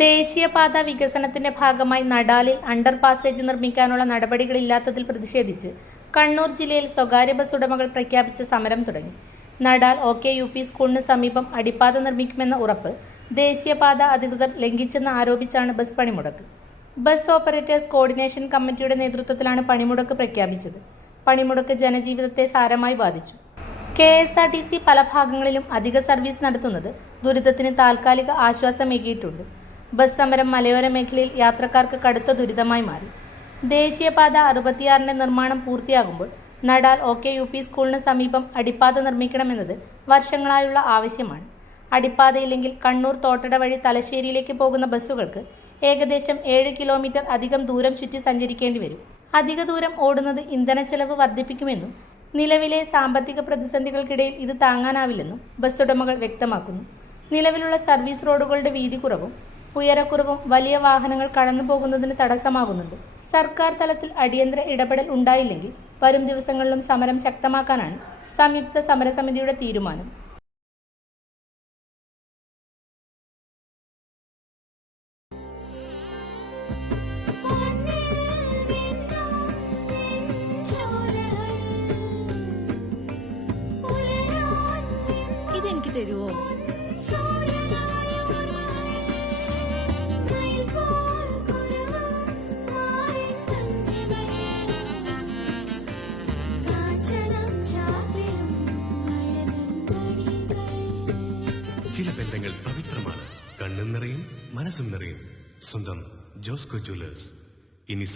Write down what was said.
ദേശീയപാത വികസനത്തിന്റെ ഭാഗമായി നടാലിൽ അണ്ടർ പാസേജ് നിർമ്മിക്കാനുള്ള നടപടികളില്ലാത്തതിൽ പ്രതിഷേധിച്ച് കണ്ണൂർ ജില്ലയിൽ സ്വകാര്യ ബസ് ഉടമകൾ പ്രഖ്യാപിച്ച സമരം തുടങ്ങി. നടാൽ OKUP സ്കൂളിന് സമീപം അടിപ്പാത നിർമ്മിക്കുമെന്ന ഉറപ്പ് ദേശീയപാത അധികൃതർ ലംഘിച്ചെന്ന് ആരോപിച്ചാണ് ബസ് പണിമുടക്ക്. ബസ് ഓപ്പറേറ്റേഴ്സ് കോർഡിനേഷൻ കമ്മിറ്റിയുടെ നേതൃത്വത്തിലാണ് പണിമുടക്ക് പ്രഖ്യാപിച്ചത്. പണിമുടക്ക് ജനജീവിതത്തെ സാരമായി ബാധിച്ചു. KSRTC പല ഭാഗങ്ങളിലും അധിക സർവീസ് നടത്തുന്നത് ദുരിതത്തിന് താൽക്കാലിക ആശ്വാസമേകിയിട്ടുണ്ട്. ബസ് സമരം മലയോര മേഖലയിൽ യാത്രക്കാർക്ക് കടുത്ത ദുരിതമായി മാറി. ദേശീയപാത 66ന്റെ നിർമ്മാണം പൂർത്തിയാകുമ്പോൾ നടാൽ OKUP സ്കൂളിന് സമീപം അടിപ്പാത നിർമ്മിക്കണമെന്നത് വർഷങ്ങളായുള്ള ആവശ്യമാണ്. അടിപ്പാതയില്ലെങ്കിൽ കണ്ണൂർ തോട്ടട വഴി തലശ്ശേരിയിലേക്ക് പോകുന്ന ബസ്സുകൾക്ക് ഏകദേശം 7 കിലോമീറ്റർ അധികം ദൂരം ചുറ്റി സഞ്ചരിക്കേണ്ടി വരും. അധിക ദൂരം ഓടുന്നത് ഇന്ധനച്ചെലവ് വർദ്ധിപ്പിക്കുമെന്നും നിലവിലെ സാമ്പത്തിക പ്രതിസന്ധികൾക്കിടയിൽ ഇത് താങ്ങാനാവില്ലെന്നും ബസ് ഉടമകൾ വ്യക്തമാക്കുന്നു. നിലവിലുള്ള സർവീസ് റോഡുകളുടെ വീതി കുറവും ഉയരക്കുറവും വലിയ വാഹനങ്ങൾ കടന്നു പോകുന്നതിന് തടസ്സമാകുന്നുണ്ട്. സർക്കാർ തലത്തിൽ അടിയന്തര ഇടപെടൽ ഉണ്ടായില്ലെങ്കിൽ വരും ദിവസങ്ങളിലും സമരം ശക്തമാക്കാനാണ് സംയുക്ത സമരസമിതിയുടെ തീരുമാനം. ഇതെനിക്ക് തരുമോ? ചില ബന്ധങ്ങൾ പവിത്രമാണ്. കണ്ണും നിറയും മനസ്സും നിറയും. സ്വന്തം ജോസ്കോ ജ്വല്ലേഴ്സ്. ഇനി